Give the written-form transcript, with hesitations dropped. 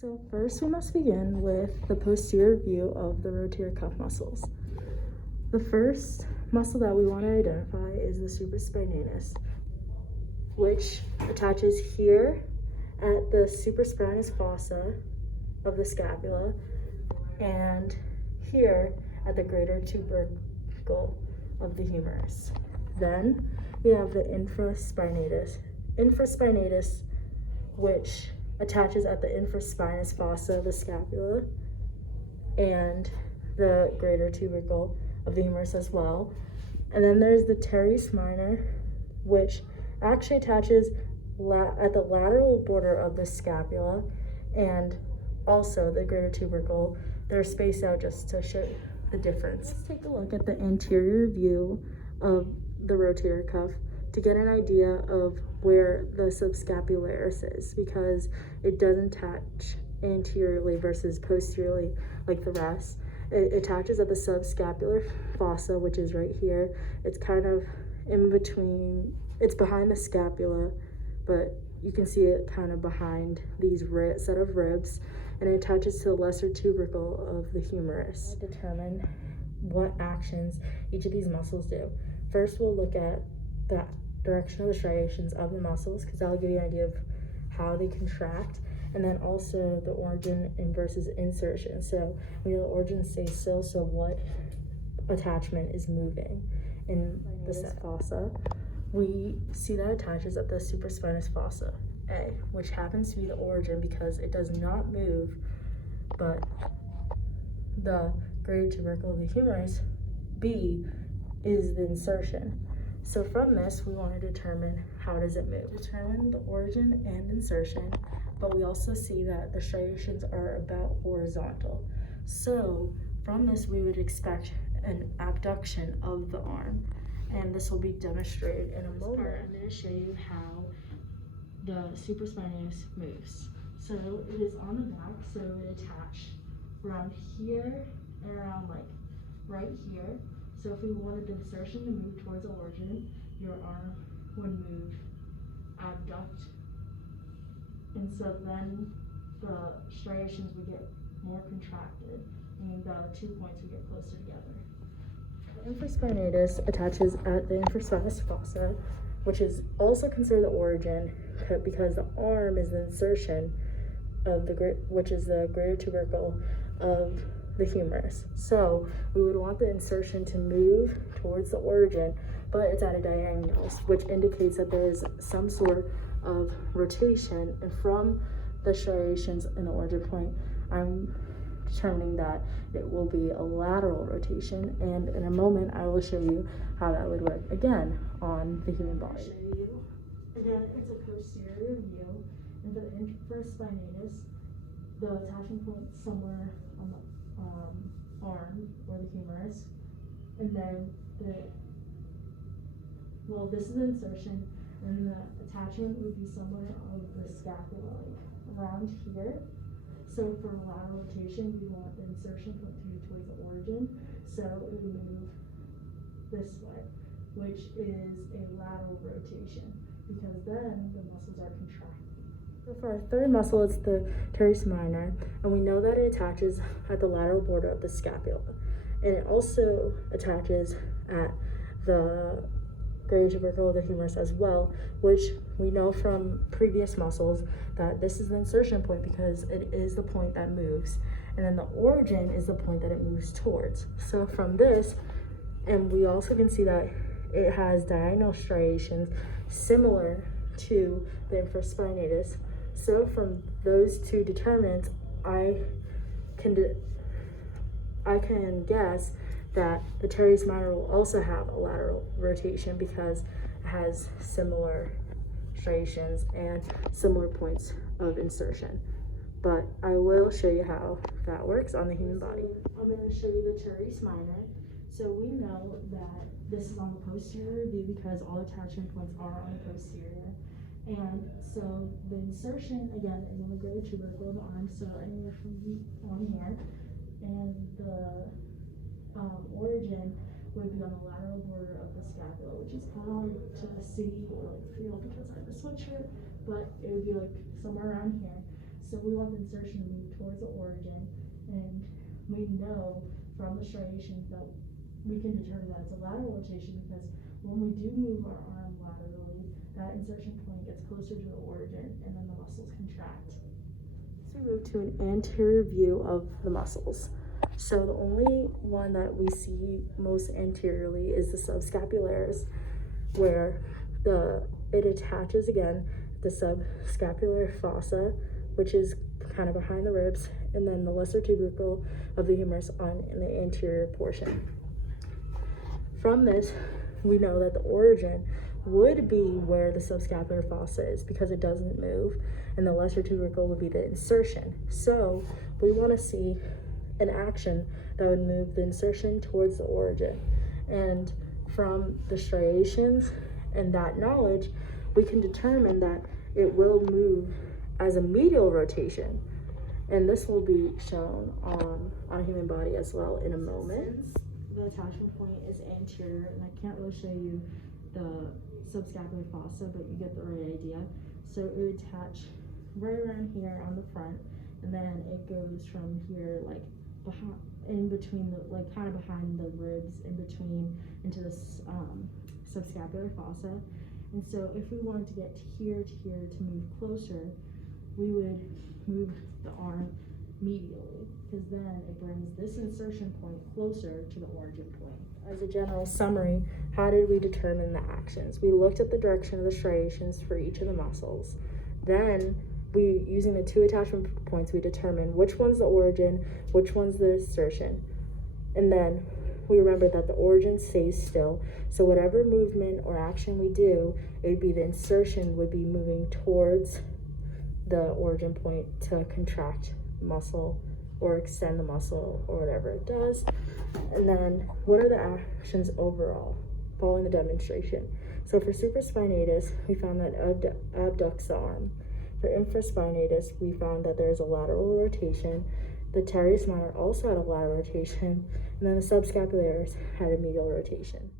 So first we must begin with the posterior view of the rotator cuff muscles. The first muscle that we want to identify is the supraspinatus, which attaches here at the supraspinatus fossa of the scapula and here at the greater tubercle of the humerus. Then we have the infraspinatus, which attaches at the infraspinous fossa of the scapula and the greater tubercle of the humerus as well. And then there's the teres minor, which actually attaches at the lateral border of the scapula and also the greater tubercle. They're spaced out just to show the difference. Let's take a look at the anterior view of the rotator cuff to get an idea of where the subscapularis is, because it doesn't attach anteriorly versus posteriorly like the rest. It attaches at the subscapular fossa, which is right here. It's kind of in between, it's behind the scapula, but you can see it kind of behind these set of ribs, and it attaches to the lesser tubercle of the humerus. Determine what actions each of these muscles do. First, we'll look at the direction of the striations of the muscles, because that'll give you an idea of how they contract, and then also the origin and versus insertion. So we know the origin stays still, so what attachment is moving in the fossa. We see that attaches at the supraspinous fossa, A, which happens to be the origin because it does not move, but the greater tubercle of the humerus, B, is the insertion. So from this, we want to determine how does it move. Determine the origin and insertion, but we also see that the striations are about horizontal. So from this, we would expect an abduction of the arm, and this will be demonstrated in a moment. I'm going to show you how the supraspinatus moves. So it is on the back, so it would attach around here and around like right here. So if we wanted the insertion to move towards the origin, your arm would move abduct, and so then the striations would get more contracted, and the 2 points would get closer together. The infraspinatus attaches at the infraspinous fossa, which is also considered the origin because the arm is the insertion of which is the greater tubercle of the humerus. So we would want the insertion to move towards the origin, but it's at a diagonal, which indicates that there is some sort of rotation. And from the striations in the origin point, I'm determining that it will be a lateral rotation, and in a moment I will show you how that would work again on the human body. Again, it's a posterior view, and for the infraspinatus, the attachment point somewhere on the arm or the humerus, and then this is the insertion, and the attachment would be somewhere on the scapula, like around here. So for lateral rotation, we want the insertion point to be towards the origin, so it would move this way, which is a lateral rotation, because then the muscles are contracting. So for our third muscle, it's the teres minor, and we know that it attaches at the lateral border of the scapula, and it also attaches at the greater tubercle of the humerus as well, which we know from previous muscles that this is the insertion point because it is the point that moves, and then the origin is the point that it moves towards. So from this, and we also can see that it has diagonal striations similar to the infraspinatus. So from those two determinants, I can guess that the teres minor will also have a lateral rotation because it has similar striations and similar points of insertion. But I will show you how that works on the human body. I'm going to show you the teres minor. So we know that this is on the posterior view because all attachment points are on the posterior. And so the insertion, again, is on the greater tubercle of the arm, so anywhere from on here, and the origin would be on the lateral border of the scapula, which is kind of hard to see or like feel because I have a sweatshirt, but it would be like somewhere around here. So we want the insertion to move towards the origin, and we know from the striations that we can determine that it's a lateral rotation because when we do move our arm laterally, that insertion point gets closer to the origin and then the muscles contract. Next we move to an anterior view of the muscles. So the only one that we see most anteriorly is the subscapularis, where it attaches again the subscapular fossa, which is kind of behind the ribs, and then the lesser tubercle of the humerus in the anterior portion. From this, we know that the origin would be where the subscapular fossa is because it doesn't move, and the lesser tubercle would be the insertion. So we want to see an action that would move the insertion towards the origin. And from the striations and that knowledge, we can determine that it will move as a medial rotation. And this will be shown on a human body as well in a moment. Since the attachment point is anterior, and I can't really show you the subscapular fossa, but you get the right idea. So it would attach right around here on the front, and then it goes from here, like behind, in between the, like kind of behind the ribs, in between into this subscapular fossa. And so if we wanted to get here to here to move closer, we would move the arm medially, because then it brings this insertion point closer to the origin point. As a general summary, how did we determine the actions? We looked at the direction of the striations for each of the muscles. Then using the two attachment points, we determined which one's the origin, which one's the insertion. And then we remembered that the origin stays still. So whatever movement or action we do, it would be the insertion would be moving towards the origin point to contract muscle or extend the muscle or whatever it does. And then what are the actions overall following the demonstration? So for supraspinatus, we found that abducts the arm. For infraspinatus, we found that there's a lateral rotation. The teres minor also had a lateral rotation, and then the subscapularis had a medial rotation.